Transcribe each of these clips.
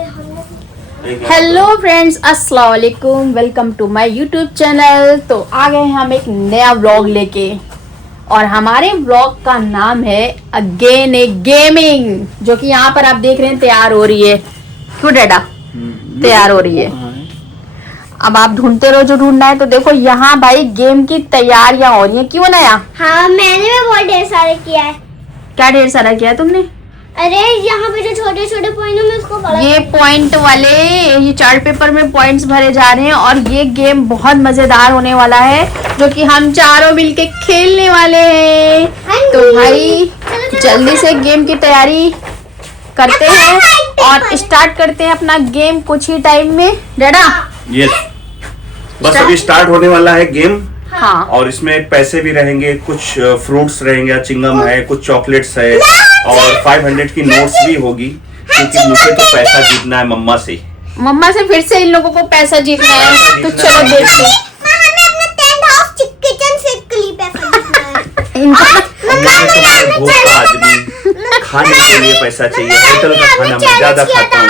Hello friends, अस्सलाम वालेकुम। Welcome to my YouTube channel. तो आ गए हैं हम एक नया व्लॉग लेके और हमारे व्लॉग का नाम है अगेन ए गेमिंग, जो कि यहाँ पर आप देख रहे हैं तैयार हो रही है। क्यों डैडा? तैयार हो रही है। अब आप ढूंढते रहो जो ढूंढना है। तो देखो यहाँ भाई गेम की तैयारियां हो रही हैं। क्यों नया? हाँ, मैंने भी बहुत ढेर सारे किया है। क्या ढेर सारा किया है तुमने? अरे यहाँ पे जो छोटे छोटे पॉइंट है, मैं उसको बड़ा ये पॉइंट वाले, ये चार्ट पेपर में पॉइंट्स भरे जा रहे हैं और ये गेम बहुत मजेदार होने वाला है, जो कि हम चारों मिलके खेलने वाले हैं। तो भाई जल्दी से गेम की तैयारी करते हैं और स्टार्ट करते हैं अपना गेम कुछ ही टाइम में। डैडा? यस, बस अभी स्टार्ट होने वाला है गेम। हाँ, और इसमें पैसे भी रहेंगे, कुछ फ्रूट्स रहेंगे, चिंगम है, कुछ चॉकलेट्स है और 500 की नोट्स भी होगी, क्योंकि मुझे तो पैसा जीतना है मम्मा से। मम्मा से फिर से इन लोगों को पैसा जीतना है। तो चलो देखते हैं। भूख का आदमी, खाने के लिए पैसा चाहिए। होटल का खाना मैं ज्यादा खाता हूँ।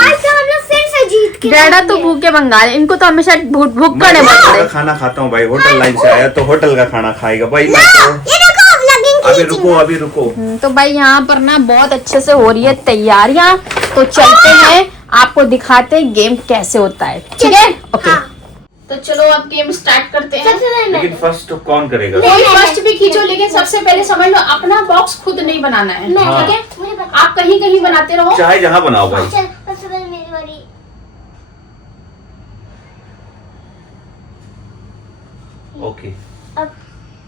डैडा तो भूखे बंगाल, इनको तो हमेशा भूख करने होटल का खाना खाता हूँ भाई। होटल लाइन से आया तो होटल का खाना खाएगा भाई। मैं तो अभी रुको। तो भाई यहाँ पर ना बहुत अच्छे से हो रही है तैयारियां। तो चलते हैं, आपको दिखाते हैं गेम कैसे होता है। ठीक है? ओके। तो चलो अब गेम स्टार्ट करते हैं। लेकिन फर्स्ट कौन करेगा? कोई फर्स्ट भी खींचो, लेकिन सबसे पहले समझ लो अपना बॉक्स खुद नहीं बनाना है। ठीक है? आप कहीं कहीं बनाते रहो, चाहे जहाँ बनाओ भाई। सबसे पहले मेरी बारी। ओके, अब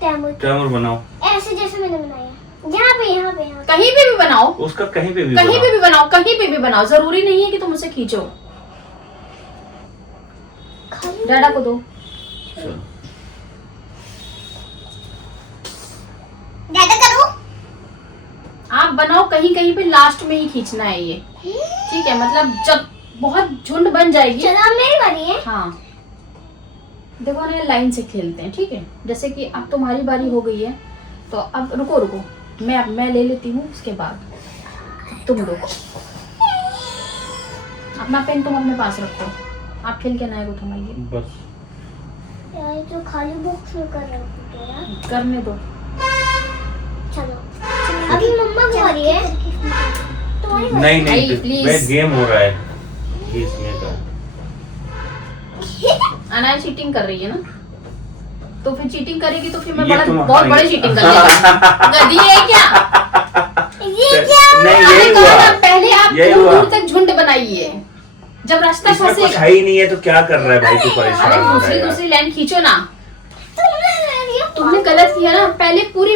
टाइमर बनाओ। ऐसे जैसे मैंने बनाया, यहाँ पे यहाँ पे यहाँ कहीं पे भी बनाओ, उसका कहीं पे भी कहीं पे बनाओ। भी बनाओ, कहीं पे भी बनाओ। जरूरी नहीं है कि तुम उसे खींचो। डैडा को दो। चलो। दादा करो। आप बनाओ, कहीं कहीं पे लास्ट में ही खींचना है ये। ठीक है? मतलब जब बहुत झुंड बन जाएगी। चलो अब मेरी बारी है। हाँ, देखो ना, लाइन से खेलते हैं। ठीक है? जैसे कि अब तुम्हारी बारी हो गई है, तो अब रुको रुको, मैं ले लेती हूँ, उसके बाद तुम दो। अपना पेन तुम अपने पास रखो, आप खेल के नए को थमाइए। बस यार तो खाली बॉक्स में कर रहा हूँ यार। करने दो। चलो अभी मम्मा की बारी है। तुम्हारी बारी। नहीं भाई, नहीं, please। मैं गेम हो रहा है इसमें का। अनाया चीटिंग कर रही है ना, तो फिर चीटिंग करेगी तो फिर मैं ये तुम बहुत बड़ी चीटिंग कर लेगी। गधी है क्या? ये क्या? नहीं, मैंने यही कहा हुआ। ना, पहले आप यही दूर हुआ। दूर तक झुंड बनाइए, जब रास्ता इसमें कुछ फंसेगा। है ही नहीं है तो क्या कर रहा है भाई? तू परेशान अरे हो रहा दूसरी है यार। दूसरी लाइन खींचो ना। तुमने तुमने गलत किया ना, पहले पूरी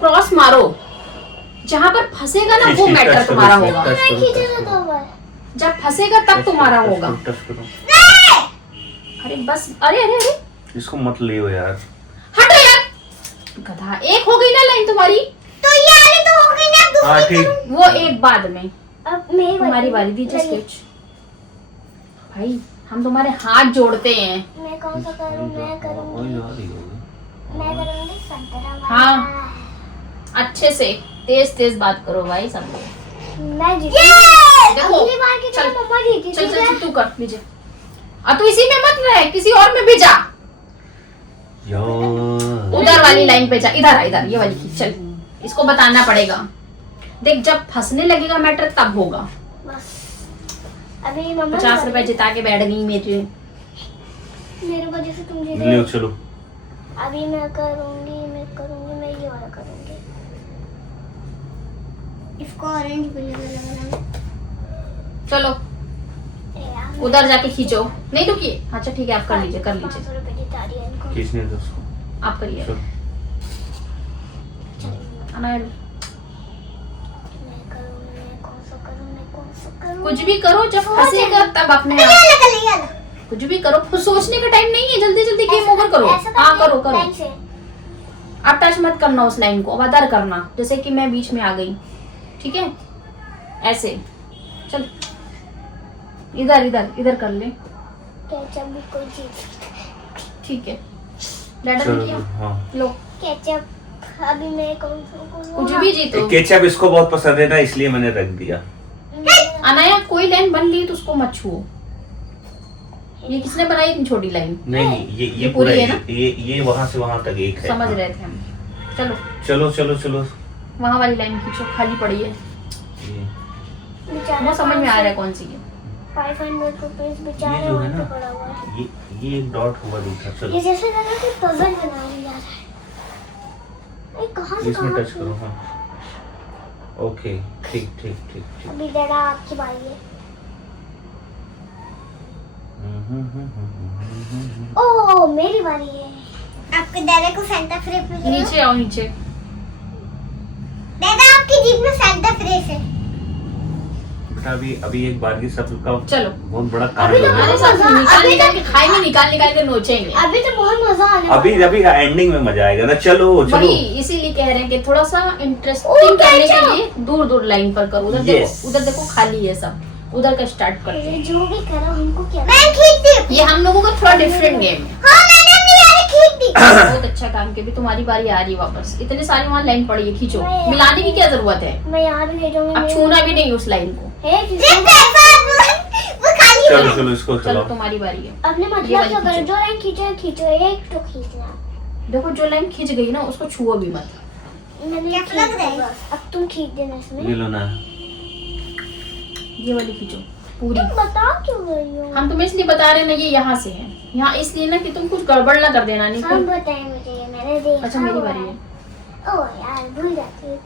क्रॉस मारो, जहाँ पर फंसेगा ना वो मैटर टच करो, तुम्हारा इसमें होगा। टच करो, खींचे टच तो करो। दो बार। जब फंसेगा तब तुम्हारा टच होगा। करो, टच करो। अरे बस, अरे अरे अरे, इसको मत लियो यार। हटो यार गधा। एक हो गई ना लाइन तुम्हारी, तो ये वाली तो हो गई ना। अब हाँ दूसरी ठीक। वो एक बाद में। अब मेरी तुम्हारी बारी, दीजिए स्केच। भाई हम तुम्हारे हाथ जोड़ते हैं। मैं कौन सा करूँ? मैं करूँगी संतरा वाला। हाँ। अच्छे से तेज तेज बात करो भाई सब लोग। मैं जीती। देखो, अगली बार की चल, तरह मम्मा जीती। चल चल चल, तू कर लीजिए। अब तू इसी में मत रह, किसी और में भी जा। यार उधर वाली लाइन पे जा। इधर आ, इधर ये वाली खींच। चल, इसको बताना पड़ेगा। देख, जब फंसने लगेगा मैटर तब होगा। बस अभी मम्मा 50 रुपए जिता के बैठ गई मेरे। मेरे वजह से तुम जीत लियो, गए। चलो। अभी मैं करूँगी, मैं ये वाला करूँगी। इसको ऑरेंज भी लगा। चलो उधर जाके खींचो। नहीं रुकिए। अच्छा ठीक है, आप कर लीजिए, कर लीजिए। 500 रुपए जिता दिया इनको। किसने दो उसको? आप करिए। चलो। अनायल, मैं करूँगी, मैं कौन सा करूँ? कुछ भी करो, जब फंसेगा तब अपने आप। कुछ भी करो, सोचने का टाइम नहीं है। जल्दी जल्दी गेम ओवर करो। हाँ करो करो। आप टच मत करना उस लाइन को, अब अदर करना। जैसे कि मैं बीच में आ गई। ठीक है? ऐसे चल, इधर इधर इधर कर ले। केचप भी कोई चीज। ठीक है, डैडा ने किया। हाँ। लो केचप। अभी मैं कौन सा कुछ भी जीतो। केचप इसको बहुत पसंद है ना, इसलिए मैंने रख दिया। अनाया कोई लाइन बन ली तो उसको मत छुओ। ये किसने बनाई इतनी छोटी लाइन? नहीं, ये पूरी पूरा है ना? ये वहां से वहां तक एक है। समझ रहे थे हम। चलो चलो चलो चलो। वहां वाली लाइन खींचो, खाली पड़ी है। ये बेचारा वो समझ में आ रहा है कौन सी है। 500 रुपीज बेचारे ये जो है वहाँ ना, पे पड़ा हुआ है। ये एक डॉट हुआ दूसरा। ये चलो जैसे लगा कि पजल बना लिया है। ये कहाँ से इसमें कहाँ टच करो। हाँ ओके, ठीक ठीक ठीक ठीक। अभी डैडा आपकी बारी है। ओह मेरी बारी है। आपके डैडा को सेंटा फ्रेस मिल गया। नीचे आओ, नीचे। डैडा आपकी जीप में सेंटा फ्रेस है। बेटा अभी एक बार की सबका चलो बहुत बड़ा काम अभी तो हो अरे गया। सब निकाल निकाल के खाएंगे, निकाल निकाल के नोचेंगे। अभी तो बहुत मजा आने वाला है। अभी एंडिंग में मजा आएगा ना। चलो चलो। वही इसीलिए कह रहे हैं कि थोड़ा सा इंटरेस्टिंग करने के लिए दूर दूर लाइन पर करो। उधर Yes. देखो, उधर देखो खाली है सब। उधर का स्टार्ट करते हैं। जो भी करो हमको क्या मैं खींचती हूँ। ये हम लोगों का थोड़ा डिफरेंट गेम है। हाँ मैंने अपनी यार खींच दी। बहुत अच्छा काम किया। भी तुम्हारी बारी आ रही है वापस। इतने सारी वहाँ लाइन पड़ी है, खींचो। मैं- मिलाने की क्या जरूरत है? मैं यहाँ भी ले जाऊंगी। अब छूना भी नहीं उस लाइन को। वो खाली चलो चलो इसको चलो चलो। तुम्हारी बारी है। अपने ये मतलब वाली क्या करो, खींचो। जो लाइन खींचो खींचो, एक तो खींचना। देखो जो लाइन खींच गई ना उसको छुओ भी मत। मैंने खींच दिया। अब तुम खींच देना इसमें। ये लो ना। ये वाली खींचो पूरी। तुम बता क्यों रही हो? हम तुम्हें इसलिए बता रहे हैं ना, ये यहाँ से है। यहाँ इसलिए ना कि तुम कुछ गड़बड़ ना कर देना। नहीं सब तो बताए मुझे, मैंने देखा। अच्छा मेरी बारी है। ओह यार भूल जाती हूँ।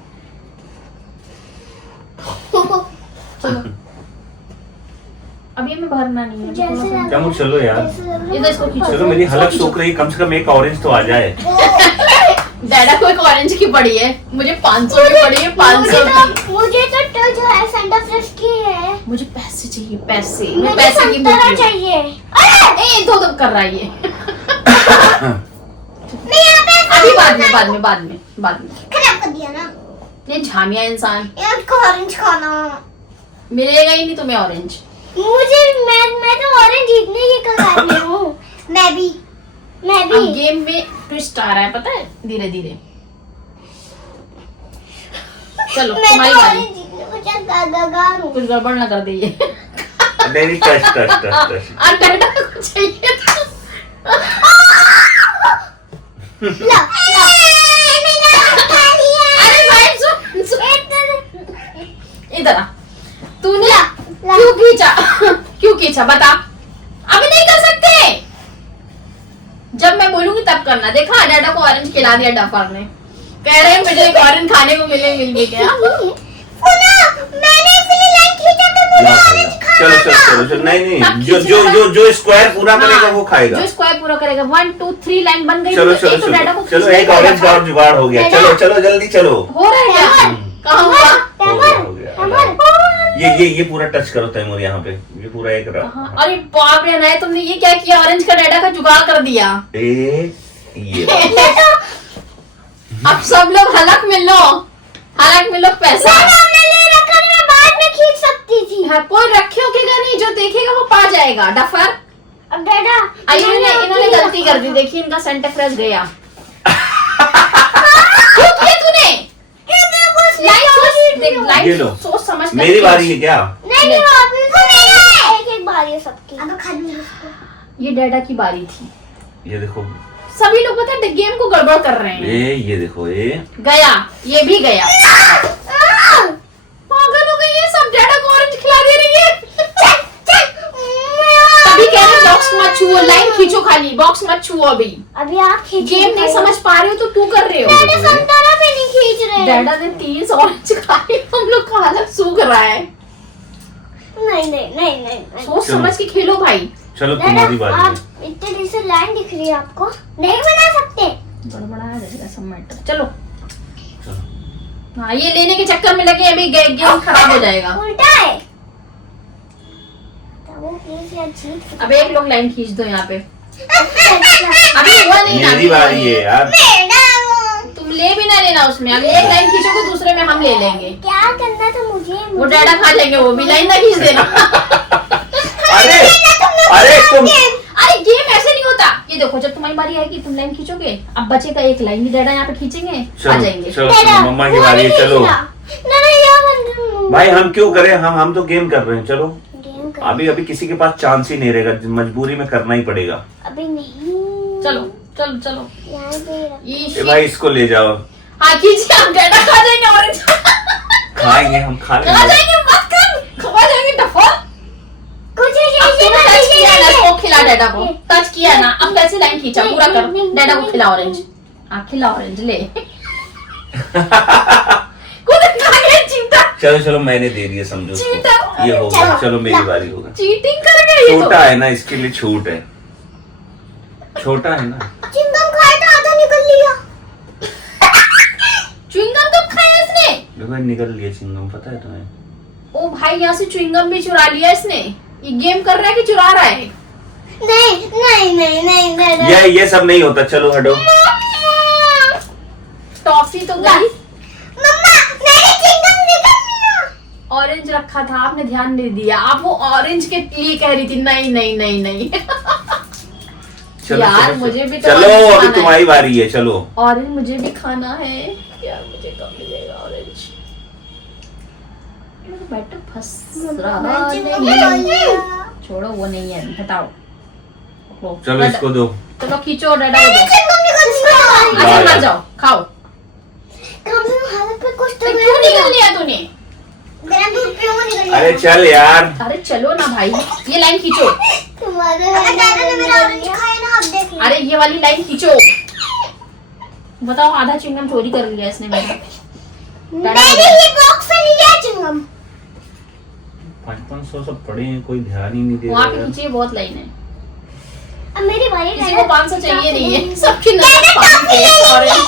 चलो अब ये में भरना नहीं है। जैसे थोड़ा सा- चलो चलो यार। इधर इसको खींचो। चलो मेरी हलक सूख रही, कम से कम एक ऑरेंज तो आ जाए। डैडा को एक ऑरेंज की पड़ी है, मुझे 500 की पड़ी है। 500 की। मुझे तो जो है सेंटा फ्रेश की है। मुझे पैसे चाहिए, पैसे। मैं मुझे पैसे की संतरा भूखी हूँ। चाहिए। ए दो दो कर रहा है ये। मैं यहाँ पे अभी बाद में बाद में बाद में बाद में। खराब कर दिया ना। ये झामिया इंसान। यार को ऑरेंज खाना। मिलेगा ही नहीं तुम्हें ऑरेंज। मुझे मैं तो ऑरेंज जीतने की कगार में हूँ। मैं भी अब गेम में ट्विस्ट आ रहा है, पता है, धीरे धीरे। चलो मैं तुम्हारी तो बारी। ऑरेंज जीतने को कगार हूँ। कुछ गड़बड़ ना कर दे ये। नहीं टच टच टच टच। और डैडा को चाहिए था। ला अरे भाई सुन सुन। इधर आ। तूने ला। क्यों खींचा? क्यों खींचा बता। अभी नहीं कर सकते। जब मैं बोलूंगी तब करना। देखा डैडा को ऑरेंज खिला दिया डफर ने। कह रहे हैं मुझे एक ऑरेंज खाने को मिल गई क्या? मैंने इसलिए लाइन खींचा तो मुझे ऑरेंज चलो चलो चलो चलो। नहीं तब नहीं, जो खींचना जो है। जो जो स्क्वायर पूरा करेगा हाँ, वो खाएगा। जो स्क्वायर पूरा करेगा। 1 2 3 लाइन बन गई। चलो तो चलो एक तो डैडा को चलो चलो। खींचने एक का ऑरेंज डफर। और जुगाड़ हो गया। डैडा। चलो चलो जल्दी चलो। हो रहा है क्या? कहाँ हुआ? हो गया। ये पूरा टच करो तैमूर यहाँ पे। ये पूरा एक कहाँ? अरे बाप रे अनाया, तुमने ये क्या किया? ऑरेंज का डैडा का जुगाड़ कर दिया। ये अब सब लोग हलक मिल लो, हलक मिल लो पैसा। मैं बाद में खींच सकती थी। हाँ, कोई रखे होगा नहीं, जो देखेगा वो पा जाएगा डफर। अब डैडा इन्होंने गलती कर दी। देखिए इनका सेंटा फ्रेश गया। क्यों किया तूने? लाइन सोच, देख ये लाइन लो। सोच समझ कर मेरी खींच। बारी है क्या? नहीं नहीं वापस एक एक बारी है सबकी। अब खा लूंगी इसको। ये डैडा की बारी थी। ये देखो। सभी लोग पता है गेम को गड़बड़ कर रहे हैं। ये देखो ये। गया, ये भी गया। पागल हो गई है सब। डैडा को ऑरेंज खिला दे रही है। तभी कह रहे बॉक्स मत छुओ, लाइन खींचो खाली, बॉक्स मत छुओ। अभी अभी आप खींच गेम नहीं समझ पा रहे हो तो तू कर रहे हो। डैडा संतरा पे नहीं खींच रहे। डैडा ने 30 ऑरेंज खाए, हम लोग का हालत सूख रहा है। नहीं नहीं नहीं नहीं सोच समझ के खेलो भाई। चलो तुम्हारी बारी है। आप इतने दिन से लाइन दिख रही है आपको, नहीं बना सकते। बड़बड़ा जाएगा सब मैटर। चलो चलो। हाँ, ये लेने के चक्कर में लगे अभी गेम खराब हो जाएगा। उल्टा है। वो प्लीज यार जीत। अब एक लोग लाइन खींच दो यहाँ पे। अभी हुआ नहीं ना। मेरी बारी है यार। तुम ले भी ना लेना उसमें। अभी एक लाइन खींचोगे दूसरे में हम ले लेंगे। क्या करना था मुझे? वो डैडा खा लेंगे, वो भी लाइन ना खींच देना। अरे अरे तुम। अरे गेम ऐसे नहीं होता। ये देखो जब तुम्हारी बारी आएगी तुम लाइन खींचोगे, अब बचेगा एक लाइन ही डैडा यहाँ पे खींचेंगे, आ चलो जाएंगे। चलो चलो मम्मा की बारी है। चलो ना ना यार भाई हम क्यों करें, हम तो गेम कर रहे हैं। चलो गेम कर। अभी किसी के पास चांस ही नहीं रहेगा, मजबूरी में करना ही पड़ेगा। अभी नहीं। चलो चलो चलो। यहाँ पे रख। ए भाई इसको ले जाओ। हाँ कीजिए, हम डेटा खा जाएंगे ऑरेंज। खाएंगे हम, खा खा लेंगे। जाएंगे, मत कर, खा जाएंगे डफा। कुछ अब तूने टच किया ना, इसको खिला डेटा को। टच किया ना, अब कैसे लाइन खींचा, पूरा कर। डेटा को खिला ऑरेंज। हाँ खिला ऑरेंज, ले। खुद खा गया चीटा। चलो चलो मैंने दे दिया, समझो उसको। चीटा। ये होगा, चलो मेरी बारी होगा। चीटिंग कर गया ये तो। छोटा है ना, इसके लिए छूट है, छोटा है ना। चिंगम खाया तो आधा निकल लिया। च्युइंगम कब खाया इसने? देखो निकल लिया चिंगम, पता है तुम्हें? ओ भाई यहाँ से च्युइंगम भी चुरा लिया इसने। ये गेम कर रहा है कि चुरा रहा है? नहीं नहीं नहीं नहीं नहीं। ये सब नहीं होता, चलो हटो। टॉफी तो गई। मम्मा मेरे चिंगम निकल लिया। ऑरेंज रखा था, आपने ध्यान नहीं दिया। आप वो ऑरेंज के लिए कह रही थी। नहीं नहीं नहीं नहीं। चलो, यार चलो, मुझे भी तो चलो ऑरेंज अभी खाना तुम्हारी बारी है, चलो। है। ऑरेंज मुझे भी खाना है। यार मुझे कब मिलेगा ऑरेंज? मेरा बैटर फंस रहा चिंगम नहीं। निकल लिया। छोड़ो, वो नहीं है, हटाओ। लो, चलो इसको दो। चलो खींचो, डाडा को दो। चिंगम निकल लिया। अच्छा मर जाओ, खाओ। कम से कम हालत पे कुछ तो तो क्यों निकल लिया तूने? मेरा दूध क्यों निकल लिया? अरे चल यार। अरे चलो ना भाई, ये लाइन खींचो। तुम्हारे दादा ने मेरा ऑरेंज खाया ना, अब देख लो। अरे ये वाली लाइन खींचो। बताओ, आधा चिंगम चोरी कर लिया इसने मेरा। मैंने ये बॉक्स से लिया चिंगम। 500 सब पड़े हैं, कोई ध्यान ही नहीं दे वहाँ रहा पे यार। खींचिए, बहुत लाइन है। अब मेरी बारी है। किसी को 500 चाहिए नहीं है, सबकी नजर पानी पे है। ऑरेंज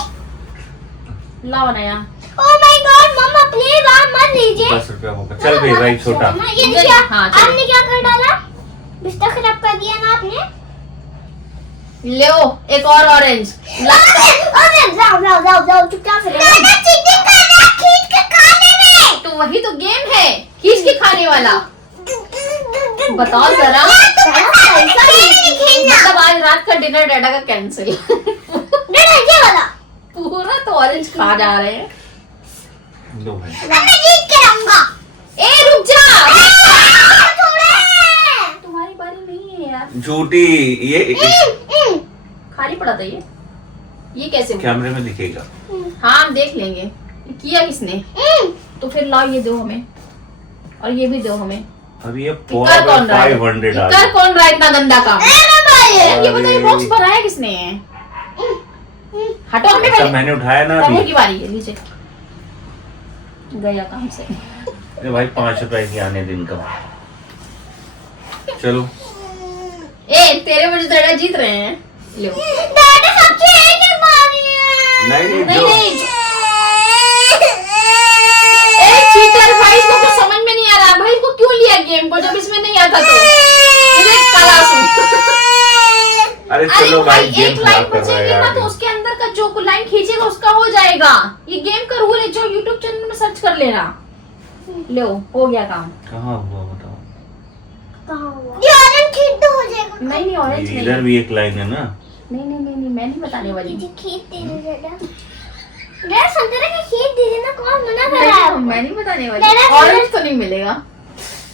लाओ ना यार। Oh my god mamma please आप मत लीजिए। 10 रुपया होगा। चल बे भाई छोटा। मम्मा ये देखिए, हाँ, चलो। आपने क्या कर डाला? बिस्तर खराब कर दिया ना आपने। लो एक और ऑरेंज। अरे जाओ जाओ जाओ जाओ, चुपचाप से रहना। चीटिंग कर रहा है, खींच के खाने में। तो वही तो गेम है, खींच के खाने वाला। बताओ जरा। मतलब आज रात का डिनर डैडा का कैंसिल। ये वाला पूरा तो ऑरेंज खा जा रहे हैं। लो भाई। मैं जीत के रहूंगा। ए रुक जा, थोड़े। तुम्हारी बारी नहीं है यार। झूठी। ये खाली पड़ा था ये। ये कैसे हुआ? कैमरे में दिखेगा। हाँ हम देख लेंगे। ये किया किसने? तो फिर लाओ ये दो हमें, और ये भी दो हमें। अब ये कर कौन रहा है? 500 आ कर कौन रहा है इतना गंदा काम? ये बताइए अरे। बॉक्स बनाया किसने? हटो हमें अच्छा पहले। मैंने उठाया ना तन्ने अभी। की बारी है, लीजिए। गया काम से। अरे भाई 5 रुपए की आने दिन का। चलो ए तेरे वजह से जीत रहे हैं। लो। दादा सबसे एक ही बारी है। नहीं नहीं जो नहीं, ए चीटर भाई, इसको कुछ समझ में नहीं आ रहा। भाई इसको क्यों लिया गेम को, जब इसमें नहीं आता तो? इसे कालासू। अरे अरे चलो भाई भाई गेम एक लाइन खराब कर रहा है बचेगी ना, यार। तो उसके अंदर का जो लाइन खींचेगा उसका हो जाएगा। ये गेम का रूल है, जो YouTube चैनल में सर्च कर लेना। लो हो गया काम। कहाँ हुआ बताओ? कहाँ हुआ? ये ऑरेंज खींच तो हो जाएगा। नहीं नहीं ऑरेंज नहीं। इधर भी एक लाइन है ना। नहीं नहीं नहीं नहीं, मैं नहीं बताने वाली। मुझे खींच दे दादा। दादा संतरे की खींच दीजिए ना, कौन मना कर रहा है? नहीं, मैं नहीं बताने वाली। दादा, ऑरेंज तो नहीं मिलेगा।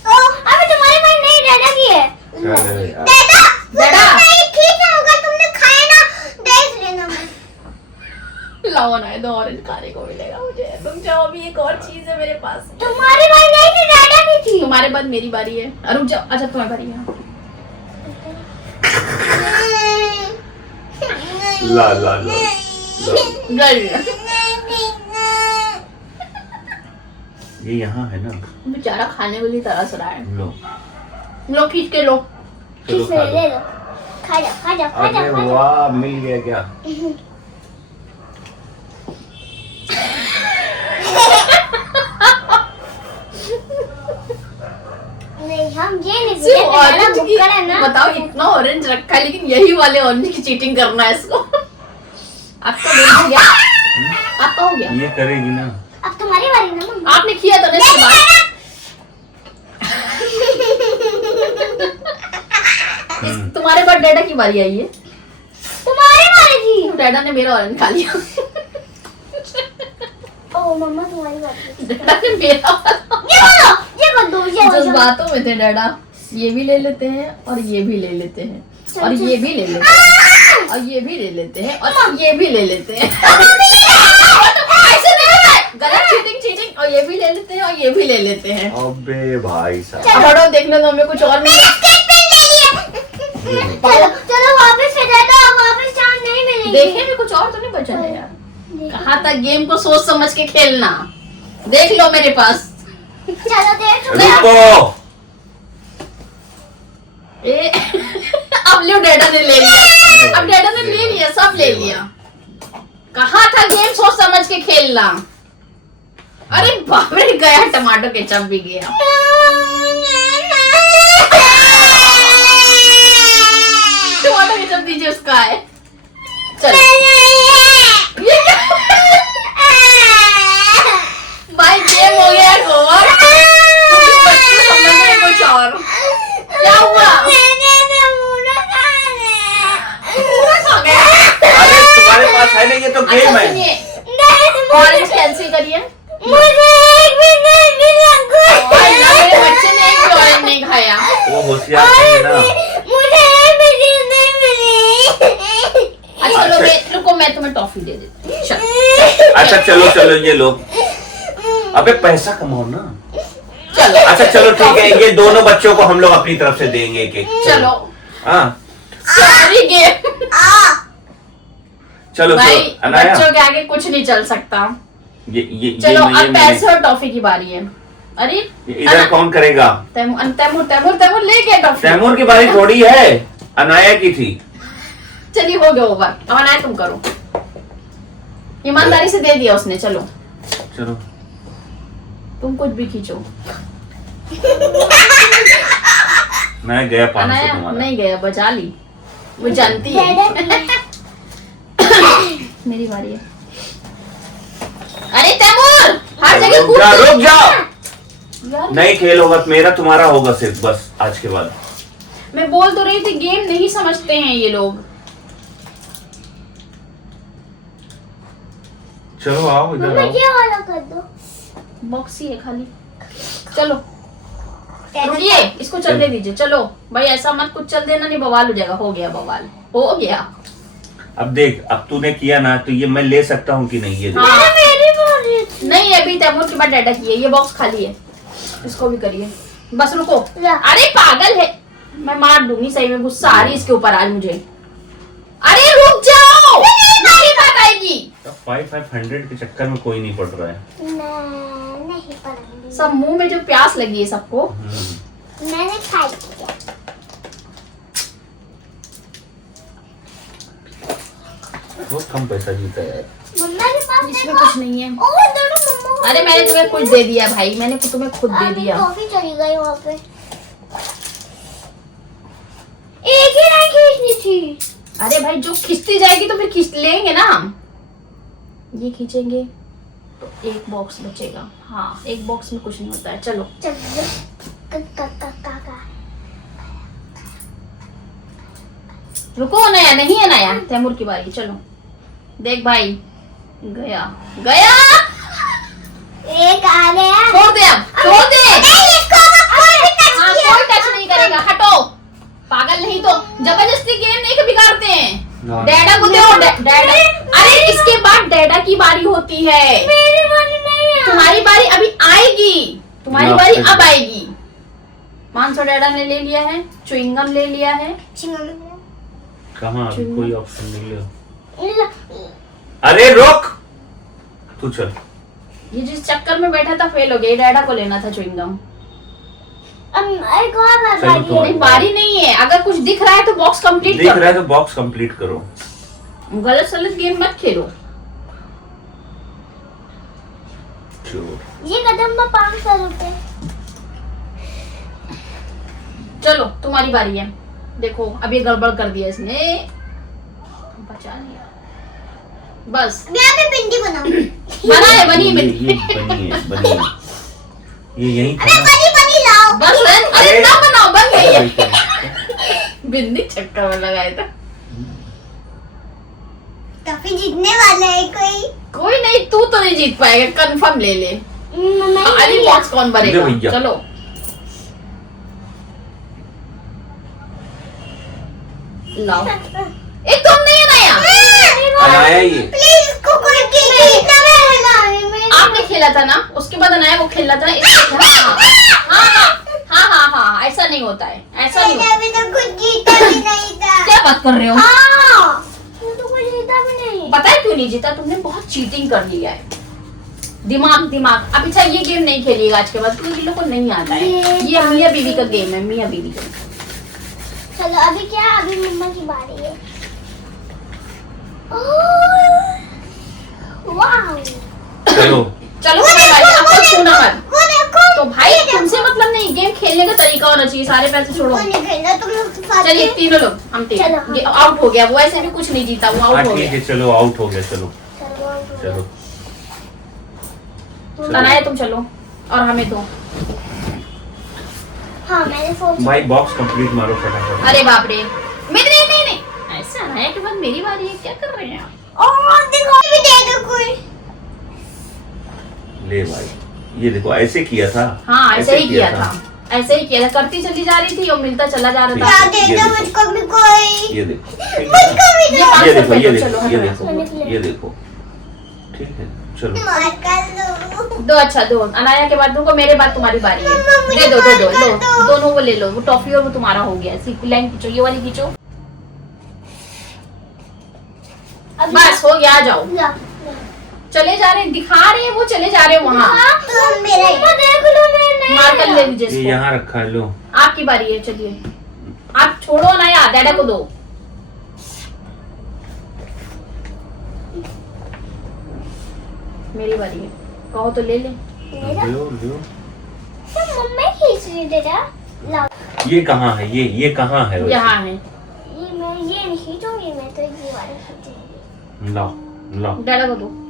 अबे तुम्हारी बारी नहीं, दादा की है। चल यार। दादा दादा। मैं खींच होगा, तुमने खाया ना, देख लेना। मैं लाओ ना, दो ऑरेंज खाने को मिलेगा मुझे। तुम जाओ, अभी एक और चीज है मेरे पास। तुम्हारी बारी नहीं थी, दादा की थी। तुम्हारे बाद मेरी बारी है। रुक जाओ, अच्छा तुम्हारी बारी है। ला ला ला। गल। ये यहाँ है ना। बेचारा खाने वाली तरस रहा है। लो लो खींच के लो। चलो खींच खा ले लो। लो। खा जा खा जा खा जा अरे खा जा। वाह मिल गया क्या? नहीं हम ये नहीं सिर्फ बोले, दादा ऑरेंज की, मुक्कर है ना। बताओ इतना ऑरेंज रखा है, लेकिन यही वाले ऑरेंज की चीटिंग करना है इसको। आपका हो गया, आपका हो गया। ये करेगी ना। अब तुम्हारी बारी ना मम्मा। आपने किया था ना इसके बाद। तुम्हारे बाद डैडा की बारी आई है। तुम्हारी बारी थी। डैडा ने मेरा ऑरेंज खा लिया। ओ ओ मम्मा तुम्हारी बात डैडा ने मेरा ये कर दो ये हो जाओ। जज्बातों में थे डैडा। ये भी ले लेते हैं और ये भी ले लेते हैं और ये भी ले लेते हैं और ये भी ले लेते हैं और ये भी ले लेते हैं। ऐसे नहीं होता है। गलत चीटिंग चीटिंग। और ये भी ले लेते हैं और ये भी ले लेते हैं। अबे भाई साहब, अब हटो, देखने दो हमें कुछ और मिला। चलो चलो वापस से जाता वापस चांद नहीं मिलेगी। देखे भी कुछ और तो नहीं बचा है यार। कहाँ तक गेम को सोच समझ के खेलना। देख लो मेरे पास। चलो देख रुको। ए अब लो, डैडा ने ले लिया। अब डैडा ने ले लिया, सब ले लिया। कहाँ था गेम सोच समझ के खेलना। अरे बाप रे, गया टमाटो केचप भी गया। टमाटो केचप दीजिए, उसका है। चलो ये क्या? भाई गेम हो गया ओवर। बच्चे समझ रहे कुछ और। क्या हुआ? पूरा खा गया। अरे तुम्हारे पास है ना, ये तो गेम है। सुनिए, ऑरेंज कैंसिल करिए। मुझे एक भी नहीं मिला। और ना मेरे बच्चे ने एक भी ऑरेंज नहीं खाया। वो होशियार है ना। मुझे एक भी चीज नहीं मिली। अच्छा लो, रुको मैं तुम्हें टॉफी दे देती हूँ। चलो अच्छा चलो चलो, ये लो। अबे पैसा कमाओ ना। चलो अच्छा चलो ठीक है, ये दोनों बच्चों को हम लोग अपनी तरफ से देंगे एक एक। चलो। हाँ सॉरी गेम। चलो भाई चलो अनाया, बच्चों के आगे कुछ नहीं चल सकता। ये चलो ये अब पैसे और टॉफी की बारी है। अरे इधर कौन करेगा? तैमूर तैमूर तैमूर तैमूर ले गया टॉफी। तैमूर की बारी थोड़ी है, अनाया की थी। चलिए हो गया ओवर। अब अनाया तुम करो। ईमानदारी से दे दिया उसने। चलो चलो तुम कुछ भी खींचो। मैं गया 500 अनाया तुम्हारा। नहीं गया, बचा ली। वो जानती है। मेरी बारी है। अरे तैमूर हर जगह रुक जा, कूदते रुक जाओ। यार, नहीं खेल होगा, मेरा तुम्हारा होगा सिर्फ, बस आज के बाद। मैं बोल तो रही थी गेम नहीं समझते हैं ये लोग। चलो आओ इधर आओ। ये वाला कर दो। बॉक्स ही है खाली। चलो रुकिए, इसको चलने दीजिए। चलो भाई, ऐसा मत कुछ चल देना, नहीं बवाल हो जाएगा। हो गया बवाल, हो गया। अब देख, अब तूने किया ना, तो ये मैं ले सकता हूँ कि नहीं? ये देख। हाँ। मेरी बारी थी। नहीं, अभी तैमूर के बाद डाटा की है। ये बॉक्स खाली है, इसको भी करिए। बस रुको। ला। अरे पागल है, मैं मार दूंगी। सही में गुस्सा आ रही है इसके ऊपर आज मुझे। अरे रुक जाओ, मेरी बात आएगी। 500 के चक्कर में कोई नहीं पड़ रहा है। नहीं पढ़ूंगी। सब मुंह में जो प्यास लगी है सबको। मैंने खाई किया। बहुत कम पैसा जीता है यार। मम्मा के पास इसमें देखो। कुछ नहीं है। ओ दोनों मम्मा। अरे मैंने तुम्हें खुद दे दिया भाई, मैंने तुम्हें खुद दे दिया। टॉफी चली गई वहाँ पे। एक ही नहीं खींचनी थी। अरे भाई जो खींचती जाएगी तो फिर खींच लेंगे ना हम। ये खींचेंगे तो एक बॉक्स बचेगा। हाँ, एक बॉक्स में कुछ नहीं होता है। चलो चल रुको। नया नहीं है, नया तैमूर की बारी। चलो देख भाई, गया गया। एक आ गया। छोड़ दे, अब छोड़ दे। इसको कोई भी टच हाँ, किया। कोई टच नहीं करेगा। हटो, पागल नहीं तो जबरदस्ती गेम नहीं बिगाड़ते हैं। डैडा को दो। डैडा, अरे इसके बाद डैडा की बारी होती है। मेरी बारी नहीं है। तुम्हारी बारी अभी आएगी। तुम्हारी ना, बारी फिर- अब आएगी। 500 डैडा ने ले लिया है, च्युइंगम ले लिया है। कहाँ अभी कोई ऑप्शन नहीं ले। ला- अरे रोक, तू चल। ये जिस चक्कर में बैठा था फेल हो गया। ये डैडा को लेना था च्युइंगम। एक और चलो बारी तो- है। नहीं, बारी नहीं है। अगर कुछ दिख रहा है तो बॉक्स कंप्लीट दिख रहा करो। है तो बॉक्स कंप्लीट करो। गलत सलत गेम मत खेलो। ये कदम में 500 रुपए। चलो तुम्हारी बारी है। देखो अब ये गड़बड़ कर दिया इसने। बचा लिया बस। मैं यहाँ पे भिंडी बनाऊंगी। बना है, बनी है, ये बनी है, बनी है। ये यही था अरे ना? बनी लाओ। बस अरे ना बनाओ, बन गई है। अरे बिंदी चक्कर में लगाया था। टॉफी जीतने वाला है कोई नहीं, तू तो नहीं जीत पाएगा, कंफर्म ले ले। खाली बॉक्स कौन भरेगा? भैया। चलो लाओ। एक तुम नहीं अनाया, अनाया ये प्लीज इसको कोई जीतना है। आपने खेला था ना, उसके बाद अनाया वो खेला था। हाँ, ऐसा नहीं होता है, ऐसा नहीं होता। अभी तो कुछ जीता भी नहीं था। क्या बात कर रहे हो? तो कुछ जीता भी नहीं। पता है क्यों नहीं जीता? तुमने बहुत चीटिंग कर लिया है। दिमाग। अब अच्छा ये गेम नहीं खेलिएगा आज के बाद, क्योंकि लोगों को नहीं आता है। ये मियाँ बीवी का गेम है, मियाँ बीवी का। चलो अभी क्या, अभी मम्मा की बारी है। वाह, चलो कोई बात नहीं, आपको छूना मत। वो देखो। तो भाई तुमसे मतलब नहीं, गेम खेलने का तरीका होना चाहिए। सारे पैसे छोड़ो। वो नहीं खेलना, तुम लोग साथ चलिए में- तीनों लोग, हम चलो, तीन आउट हो गया। वो ऐसे भी कुछ नहीं जीता, वो आउट हो ठीक गया। है, चलो आउट हो गया। चलो चलो। अनाया तुम चलो, और हमें दो। हाँ मैंने सोचा। भाई बॉक्स कंप्लीट मारो फटाफट। अरे बाप रे, नहीं, ऐसा अनाया के बाद मेरी बारी है, क्या कर रहे हैं आप? देखो भी दे दो कोई। ले भाई, ये देखो ऐसे किया था। हाँ ऐसे ही किया था, ऐसे ही किया था। करती चली जा रही थी और मिलता चला जा रहा क्या था। दे ये दो देखो। मुझको भी कोई। ये देखो, ठीक है? मुझको भी ये दो। 500 ये देखो, ये रुपए दो, देखो, चलो ये हटो। देखो, ये देखो, ठीक है चलो। मार कर दो। दो, अच्छा दो। अनाया के बाद तुमको, मेरे बाद तुम्हारी बारी है। मम्मा, मुझे दे दो मार कर लो, दो। दोनों वो ले लो। वो टॉफी और वो तुम्हारा हो गया। ऐसी लाइन खींचो, ये वाली खींचो। बस हो गया, आ जाओ। ला। चले जा रहे हैं, दिखा रहे हैं वो, चले जा रहे हैं वहाँ। तुम मेरा देख लो, मैंने मार कर ले लीजिए ये इसको। यहाँ रखा है, लो। आपकी बारी है, चलिए आप छोड़ो अनाया, डैडा को दो। मेरी बारी है, कहो तो ले ले। मेरा लो लो। तो मम्मा खींच रही तेरा। ला। ये कहाँ है? ये कहाँ है? वैसे? यहाँ है। ये नहीं खींचूंगी मैं, तो ये वाला खींचूंगी। लाओ डैडा को दो।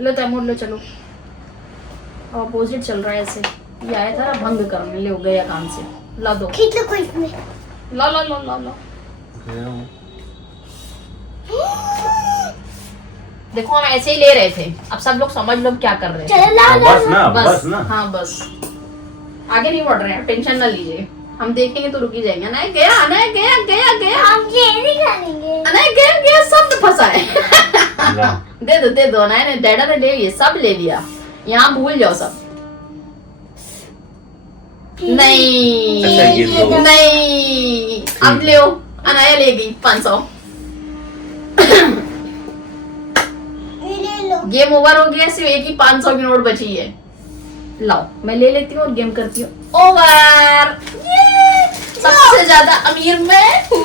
लो तैमूर लो, चलो। अपोजिट चल रहा है ऐसे। ये आया था ना भंग करने, ले हो गया काम से। ला दो, खींच लो कोई इसमें। ला ला ला ला ला। देखो हम ऐसे ही ले रहे थे, अब सब लोग समझ लो क्या कर रहे थे। चलो ला हाँ, ला बस ना, बस ना। हाँ बस, आगे नहीं बढ़ रहे हैं, टेंशन ना लीजिए। हम देखेंगे तो रुक ही जाएंगे। अनाया गया, अनाया गया, गया गया, हम ये नहीं करेंगे। अनाया गया गया, सब फंसा है। लाओ। दे दो। अनाया ने, डैडा ने ले लिए, सब ले लिया। यहाँ भूल जाओ सब। नहीं अच्छा, ये दो। नहीं, अब ले अनाया ले गई 500। ये ले लो। गेम ओवर हो गया, सिर्फ एक ही 500 की नोट बची है। लाओ मैं ले लेती हूँ और गेम करती हूँ। ओवर। सबसे ज्यादा अमीर मैं हूँ।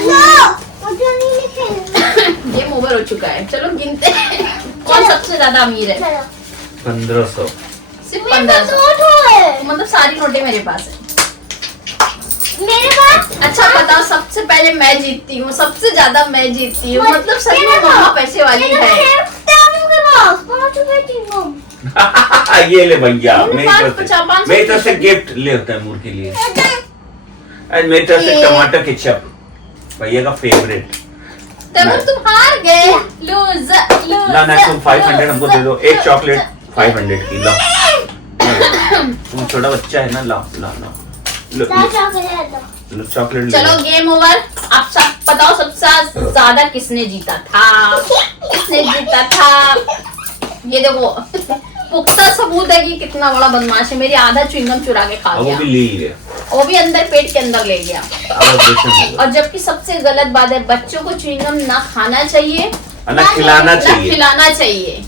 मुझे नहीं खेलना। गेम ओवर हो चुका है, चलो गिनते हैं कौन सबसे ज्यादा अमीर है। चलो। 1500। सिर्फ मेरे 1500, पास 2 है। मतलब सारी नोटें मेरे पास है। मेरे पास अच्छा बताओ, सबसे पहले मैं जीतती हूँ, सबसे ज्यादा मैं जीतती हूँ, मतलब सच में मेरे मम्मा पास- पैसे वाली मेरे है। पास टाइम के पास 5 रुपए चिंगम। ये ले भैया, मेरे मेरी पास तरफ से, 50-500 मेरी तरफ से गिफ्ट ले होता है मूर के लिए। आज मेरी तरफ से ये- टमाटर केचप, भैया का फेवरेट। तैमूर तुम हार गए। लूजर ला ना, तुम 500 हमको दे दो। एक चॉकलेट 500 की, ला। तुम छोटा बच्चा है ना, ला ला ला। लो, ला चॉकलेट दो। लो चॉकलेट ले चलो लो। Game over. आप सब बताओ सबसे ज्यादा किसने जीता था? किसने जीता था? ये देखो पुख्ता सबूत है कि कितना बड़ा बदमाश है। मेरी आधा च्युइंगम चुरा के खा अब वो गया, भी ले ही गया। वो भी अंदर पेट के अंदर ले गया। अब ऑपरेशन होगा। और जबकि सबसे गलत बात है, बच्चों को च्युइंगम ना खाना चाहिए, ना खिलाना ना चाहिए। खिलाना चाहिए,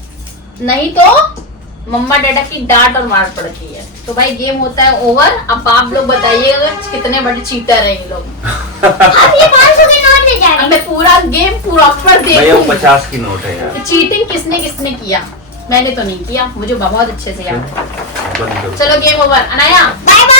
नहीं तो मम्मा डैडा की डांट और मार पड़ती है। तो भाई गेम होता है ओवर। अब आप लोग बताइएगा कितने बड़े चीटर हैं इन लोग। अब ये 500 के नोट ले जाने। अब मैं पूरा गेम प्रॉपर भैया वो देखूंगी। 50 की नोट है यार। चीटिंग किसने किसने किया? मैंने तो नहीं किया, मुझे बहुत अच्छे से याद है। बंद करो। चलो game over. Anaya bye bye.